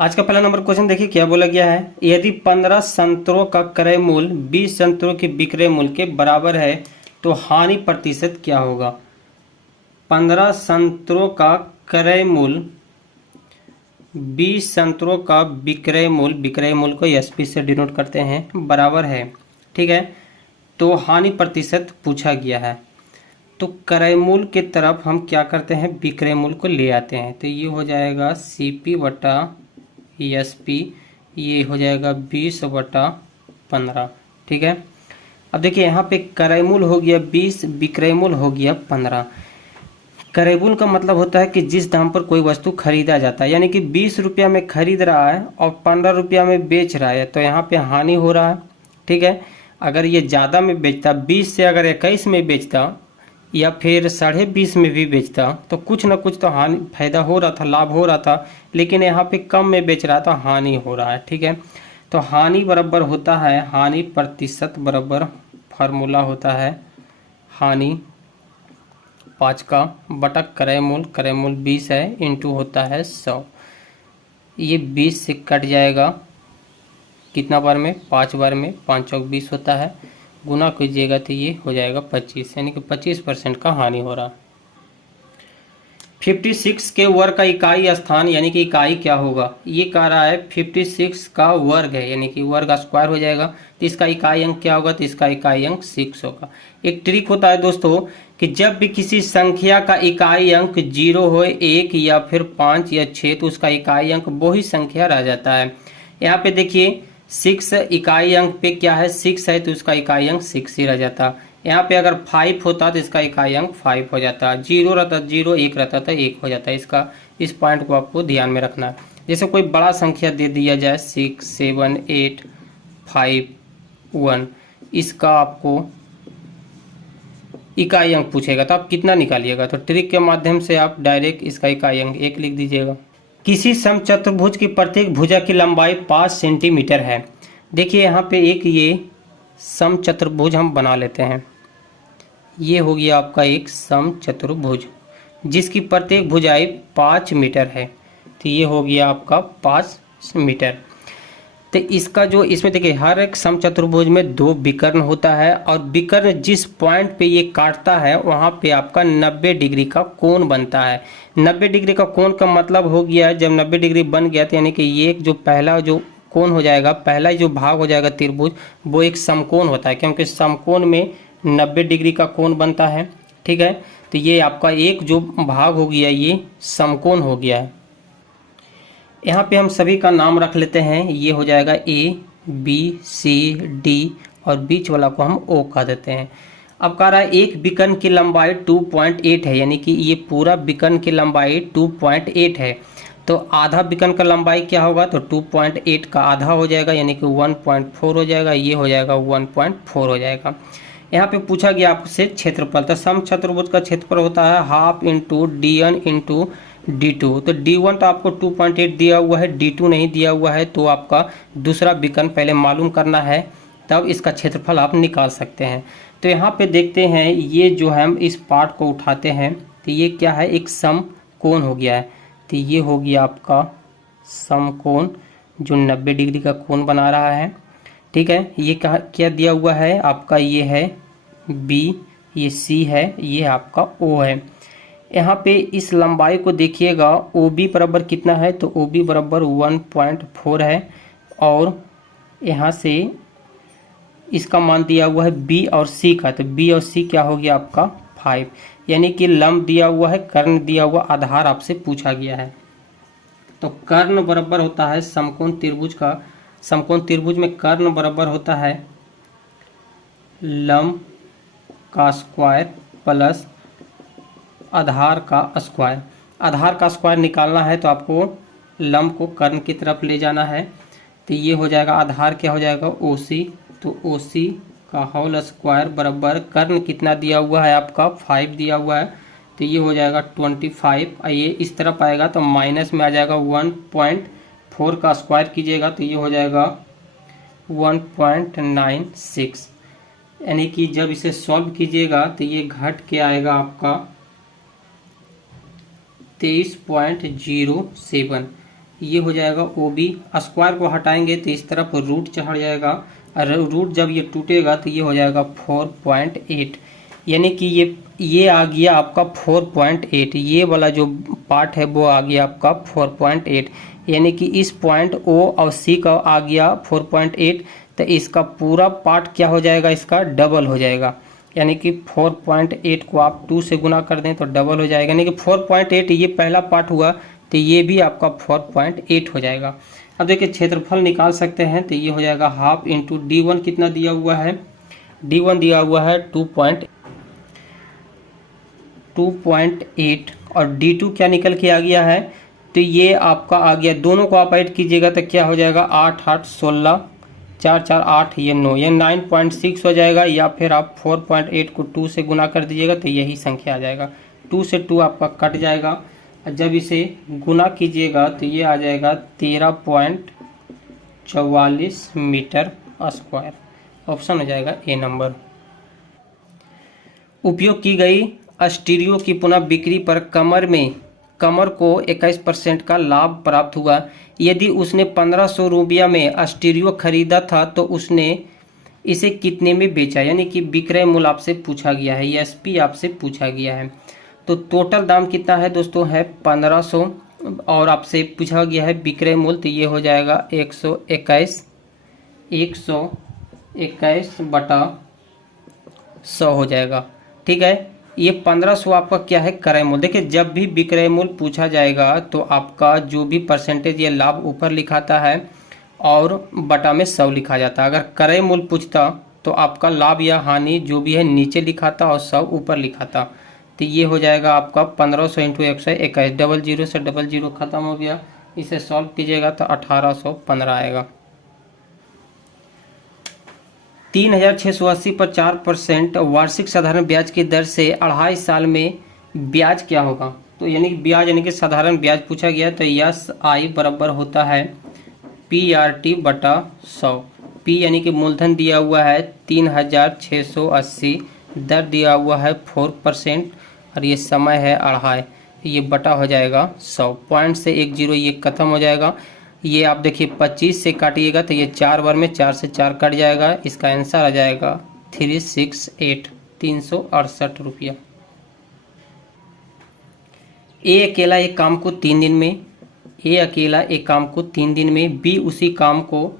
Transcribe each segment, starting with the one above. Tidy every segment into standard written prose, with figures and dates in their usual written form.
आज का पहला नंबर क्वेश्चन देखिए क्या बोला गया है। यदि 15 संतरों का क्रय मूल्य 20 संतरों के विक्रय मूल्य के बराबर है तो हानि प्रतिशत क्या होगा। 15 संतरों का क्रय मूल्य 20 संतरों का विक्रय मूल्य को एसपी से डिनोट करते हैं, बराबर है। ठीक है, तो हानि प्रतिशत पूछा गया है, तो क्रय मूल्य की तरफ हम क्या करते हैं, विक्रय मूल्य को ले आते हैं। तो ये हो जाएगा सीपी बटा एसपी, ये हो जाएगा 20/15। ठीक है, अब देखिए यहाँ पे क्रय मूल्य हो गया 20, विक्रय मूल्य हो गया 15। क्रय मूल्य का मतलब होता है कि जिस दाम पर कोई वस्तु खरीदा जाता है, यानी कि 20 रुपया में खरीद रहा है और 15 रुपया में बेच रहा है, तो यहाँ पे हानि हो रहा है। ठीक है, अगर ये ज़्यादा में बेचता, 20 से अगर 21 में बेचता या फिर 20.5 में भी बेचता तो कुछ ना कुछ तो हानि फायदा हो रहा था, लाभ हो रहा था, लेकिन यहाँ पे कम में बेच रहा था, हानि हो रहा है। ठीक है, तो हानि बराबर होता है, हानि प्रतिशत बराबर फार्मूला होता है हानि 5 का बटा क्रय मूल्य 20 है, इंटू होता है 100। ये 20 से कट जाएगा कितना बार में, 5 बार में, 5 चौक 20 होता है, गुना कीजिएगा तो ये हो जाएगा 25, यानी कि 25% का हानि हो रहा। 56 के वर्ग का इकाई स्थान यानी कि इकाई क्या होगा, ये कह रहा है 56 का वर्ग है, यानी कि वर्ग स्क्वायर हो जाएगा, तो इसका इकाई अंक क्या होगा, तो इसका इकाई अंक 6 होगा। एक ट्रिक होता है दोस्तों कि जब भी किसी संख्या का इकाई अंक 0 हो, 1 या फिर 5 या 6, तो उसका इकाई अंक वही संख्या रह जाता है। यहाँ पे देखिए 6 इकाई अंक पे क्या है, 6 है, तो इसका इकाई अंक 6 ही रह जाता। यहाँ पे अगर 5 होता तो इसका इकाई अंक 5 हो जाता, 0 रहता 0, 1 रहता तो 1 हो जाता। इसका इस पॉइंट को आपको ध्यान में रखना है। जैसे कोई बड़ा संख्या दे दिया जाए 6, 7, 8, 5, 1, इसका आपको इकाई अंक पूछेगा तो आप कितना निकालिएगा, तो ट्रिक के माध्यम से आप डायरेक्ट इसका इकाई अंक 1 लिख दीजिएगा। किसी समचतुर्भुज की प्रत्येक भुजा की लंबाई 5 सेंटीमीटर है। देखिए यहाँ पे एक ये समचतुर्भुज हम बना लेते हैं। ये हो गया आपका एक समचतुर्भुज जिसकी प्रत्येक भुजाई 5 मीटर है, तो ये हो गया आपका 5 मीटर। तो इसका जो इसमें देखिए हर एक समचतुर्भुज में 2 विकर्ण होता है, और विकर्ण जिस पॉइंट पे ये काटता है वहाँ पे आपका 90 डिग्री का कोण बनता है। 90 डिग्री का कोण का मतलब हो गया, जब 90 डिग्री बन गया तो यानी कि ये जो पहला जो कोण हो जाएगा, पहला जो भाग हो जाएगा त्रिभुज, वो एक समकोण होता है, क्योंकि समकोण में 90 डिग्री का कोण बनता है। ठीक है, तो ये आपका एक जो भाग हो गया ये समकोण हो गया है। यहाँ पे हम सभी का नाम रख लेते हैं, ये हो जाएगा A, B, C, D और बीच वाला को हम O कह देते हैं। अब कह रहा है एक विकर्ण की लंबाई 2.8 है, यानी कि ये पूरा विकर्ण की लंबाई 2.8 है, तो आधा विकर्ण का लंबाई क्या होगा, तो 2.8 का आधा हो जाएगा, यानी कि 1.4 हो जाएगा, ये हो जाएगा 1.4 हो जाएगा। यहाँ पे पूछा गया आपसे क्षेत्रफल, तो समचतुर्भुज का क्षेत्रफल होता है half into D1 into D2। तो D1 तो आपको 2.8 दिया हुआ है, D2 नहीं दिया हुआ है, तो आपका दूसरा विकर्ण पहले मालूम करना है, तब इसका क्षेत्रफल आप निकाल सकते हैं। तो यहाँ पे देखते हैं, ये जो हम इस पार्ट को उठाते हैं तो ये क्या है, एक समकोण हो गया है, तो ये हो गया आपका समकोण जो 90 डिग्री का कोण बना रहा है। ठीक है, ये क्या दिया हुआ है आपका, ये है B, ये C है, ये आपका O है। यहाँ पे इस लंबाई को देखिएगा, OB बराबर कितना है, तो OB बराबर 1.4 है, और यहाँ से इसका मान दिया हुआ है B और C का, तो B और C क्या हो गया आपका 5, यानी कि लंब दिया हुआ है, कर्ण दिया हुआ, आधार आपसे पूछा गया है। तो कर्ण बराबर होता है समकोण त्रिभुज का, समकोण त्रिभुज में कर्ण बराबर होता है लंब का स्क्वायर प्लस आधार का स्क्वायर। आधार का स्क्वायर निकालना है तो आपको लंब को कर्ण की तरफ ले जाना है, तो ये हो जाएगा आधार क्या हो जाएगा OC, तो OC का होल स्क्वायर बराबर कर्ण कितना दिया हुआ है आपका 5 दिया हुआ है, तो ये हो जाएगा 25। ये इस तरफ आएगा तो माइनस में आ जाएगा 1.4 का स्क्वायर कीजिएगा तो ये हो जाएगा 1.96, यानी कि जब इसे सॉल्व कीजिएगा तो ये घट के आएगा आपका 23.07, ये हो जाएगा OB। स्क्वायर को हटाएंगे तो इस तरफ रूट चढ़ जाएगा, और रूट जब ये टूटेगा तो ये हो जाएगा 4.8, यानी कि ये आ गया आपका 4.8। ये वाला जो पार्ट है वो आ गया आपका 4.8, यानी कि इस पॉइंट O और C का आ गया 4.8, तो इसका पूरा पार्ट क्या हो जाएगा, इसका डबल हो जाएगा। यानी कि 4.8 को आप 2 से गुना कर दें तो डबल हो जाएगा, यानी कि 4.8 ये पहला पार्ट हुआ, तो ये भी आपका 4.8 हो जाएगा। अब देखिए क्षेत्रफल निकाल सकते हैं, तो ये हो जाएगा हाफ इंटू D1 कितना दिया हुआ है, D1 दिया हुआ है 2.8 और D2 क्या निकल के आ गया है, तो ये आपका आ गया, दोनों को आप ऐड कीजिएगा तो क्या हो जाएगा 8 8 16 4 4 8, ये 9, ये 9.6 हो जाएगा। या फिर आप 4.8 को 2 से गुना कर दीजिएगा तो यही संख्या आ जाएगा। 2 से 2 आपका कट जाएगा, और जब इसे गुना कीजिएगा तो ये आ जाएगा 13.44 मीटर स्क्वायर। ऑप्शन हो जाएगा ए नंबर। उपयोग की गई स्टीरियो की पुनः बिक्री पर कमर को 21% का लाभ प्राप्त हुआ। यदि उसने 1500 रुपया में स्टीरियो खरीदा था तो उसने इसे कितने में बेचा, यानी कि विक्रय मूल्य आपसे पूछा गया है, एसपी आपसे पूछा गया है। तो टोटल दाम कितना है दोस्तों, है 1500, और आपसे पूछा गया है विक्रय मूल्य, तो ये हो जाएगा 121 बटा 100 हो जाएगा। ठीक है, ये 1500 आपका क्या है, क्रय मूल्य। देखिए जब भी विक्रय मूल्य पूछा जाएगा तो आपका जो भी परसेंटेज ये लाभ ऊपर लिखाता है और बटा में 100 लिखा जाता है। अगर क्रय मूल्य पूछता तो आपका लाभ या हानि जो भी है नीचे लिखाता और 100 ऊपर लिखाता। तो ये हो जाएगा आपका 1500 इंटू 121, डबल जीरो से डबल जीरो खत्म हो गया, इसे सॉल्व कीजिएगा तो 1815 आएगा। 3680 पर 4% वार्षिक साधारण ब्याज की दर से 2.5 साल में ब्याज क्या होगा। तो यानी कि ब्याज यानी कि साधारण ब्याज पूछा गया, तो यस आई बराबर होता है PRT बटा 100। P यानी कि मूलधन दिया हुआ है 3680, दर दिया हुआ है 4% और ये समय है 2.5, ये बटा हो जाएगा 100। पॉइंट से 10 ये खत्म हो जाएगा। ये आप देखिए 25 से काटिएगा तो ये 4 बार में 4 से 4 कट जाएगा, इसका आंसर आ जाएगा 368 रुपया। ए अकेला एक काम को 3 दिन में, ए अकेला एक काम को 3 दिन में, बी उसी काम को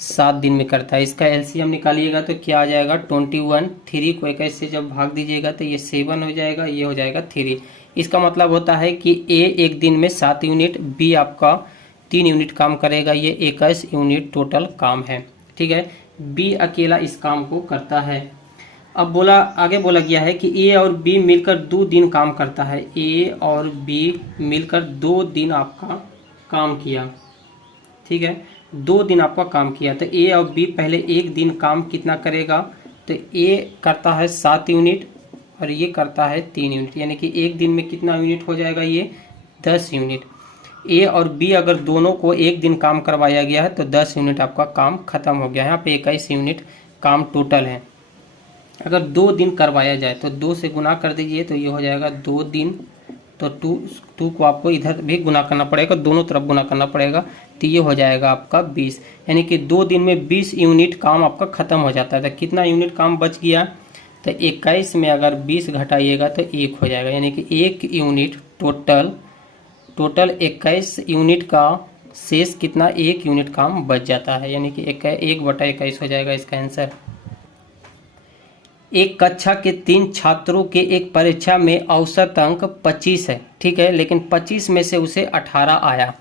7 दिन में करता है। इसका एलसीएम निकालिएगा तो क्या आ जाएगा 21। 3 को 21 से जब भाग दीजिएगा तो ये 7 हो जाएगा, ये हो जाएगा 3। इसका मतलब होता है कि ए एक दिन में 7 यूनिट, बी आपका 3 यूनिट काम करेगा, ये 21 यूनिट टोटल काम है। ठीक है, बी अकेला इस काम को करता है। अब आगे बोला गया है कि ए और बी मिलकर 2 दिन काम करता है। ए और बी मिलकर 2 दिन आपका काम किया। ठीक है, 2 दिन आपका काम किया, तो ए और बी पहले एक दिन काम कितना करेगा, तो ए करता है 7 यूनिट और ये करता है 3 यूनिट, यानी कि एक दिन में कितना यूनिट हो जाएगा, ये 10 यूनिट। ए और बी अगर दोनों को एक दिन काम करवाया गया है तो 10 यूनिट आपका काम खत्म हो गया है। यहाँ पे 21 यूनिट काम टोटल है। अगर 2 दिन करवाया जाए तो 2 से गुना कर दीजिए तो ये हो जाएगा 2 दिन, तो 2 को आपको इधर भी गुना करना पड़ेगा, दोनों तरफ गुना करना पड़ेगा, तो ये हो जाएगा आपका 20, यानी कि 2 दिन में 20 यूनिट काम आपका खत्म हो जाता है। तो कितना यूनिट काम बच गया, तो 21 में अगर 20 घटाइएगा तो 1 हो जाएगा, यानी कि 1 यूनिट टोटल 21 यूनिट का शेष कितना, 1 यूनिट काम बच जाता है, यानी कि 1/21 हो जाएगा इसका आंसर। एक कक्षा के 3 छात्रों के एक परीक्षा में औसत अंक 25 है। ठीक है, लेकिन 25 में से उसे 18 आया।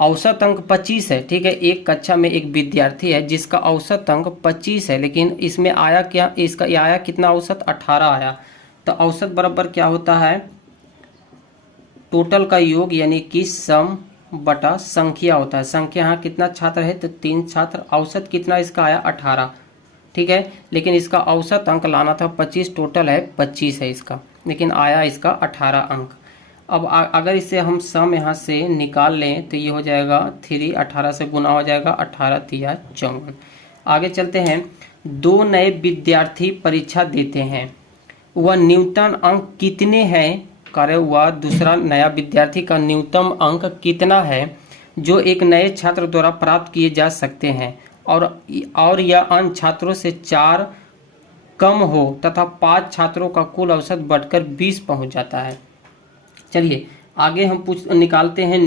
औसत अंक 25 है। ठीक है, एक कक्षा में एक विद्यार्थी है जिसका औसत अंक 25 है, लेकिन इसमें आया क्या, इसका आया कितना औसत, 18 आया। तो औसत बराबर क्या होता है, टोटल का योग, यानी कि सम बटा संख्या होता है। संख्या यहाँ कितना छात्र है, तो 3 छात्र। औसत कितना इसका आया, 18। ठीक है, लेकिन इसका औसत अंक लाना था 25, टोटल है 25 है इसका, लेकिन आया इसका 18 अंक। अब अगर इसे हम सम यहाँ से निकाल लें तो ये हो जाएगा 3, 18 से गुना हो जाएगा, 18 3 54। आगे चलते हैं। 2 नए विद्यार्थी परीक्षा देते हैं, वह न्यूनतम अंक कितने हैं, करे हुआ दूसरा नया विद्यार्थी का न्यूनतम अंक कितना है, जो एक नए छात्र द्वारा प्राप्त किए जा सकते हैं और या अन्य छात्रों से 4 कम हो तथा 5 छात्रों का कुल औसत बढ़कर 20 पहुंच जाता है। चलिए आगे हम निकालते हैं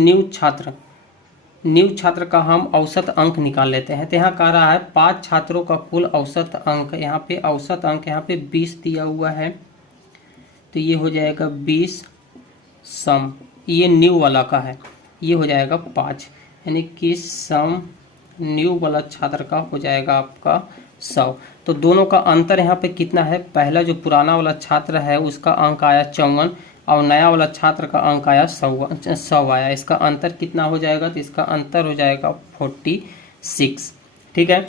न्यू छात्र का हम औसत अंक निकाल लेते हैं। तो यहाँ कह रहा है 5 छात्रों का कुल औसत अंक, यहाँ पे औसत अंक यहाँ पे 20 दिया हुआ है, तो ये हो जाएगा 20 सम, ये न्यू वाला का है, ये हो जाएगा 5, यानी कि सम न्यू वाला छात्र का हो जाएगा आपका 100। तो दोनों का अंतर यहाँ पे कितना है, पहला जो पुराना वाला छात्र है उसका अंक आया 54 और नया वाला छात्र का अंक आया 100 आया। इसका अंतर कितना हो जाएगा, तो इसका अंतर हो जाएगा 46। ठीक है,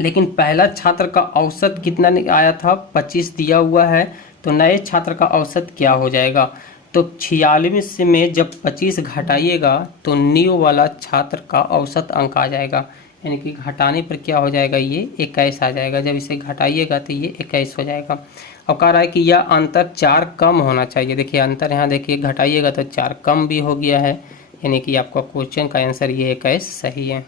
लेकिन पहला छात्र का औसत कितना आया था, 25 दिया हुआ है, तो नए छात्र का औसत क्या हो जाएगा, तो 46 में जब 25 घटाइएगा तो न्यू वाला छात्र का औसत अंक आ जाएगा, यानी कि घटाने पर क्या हो जाएगा, ये 21 आ जाएगा। जब इसे घटाइएगा तो ये 21 हो जाएगा। अब कह रहा है कि यह अंतर 4 कम होना चाहिए। देखिए अंतर यहाँ देखिए घटाइएगा तो 4 कम भी हो गया है, यानी कि आपका क्वेश्चन का आंसर ये 21 सही है।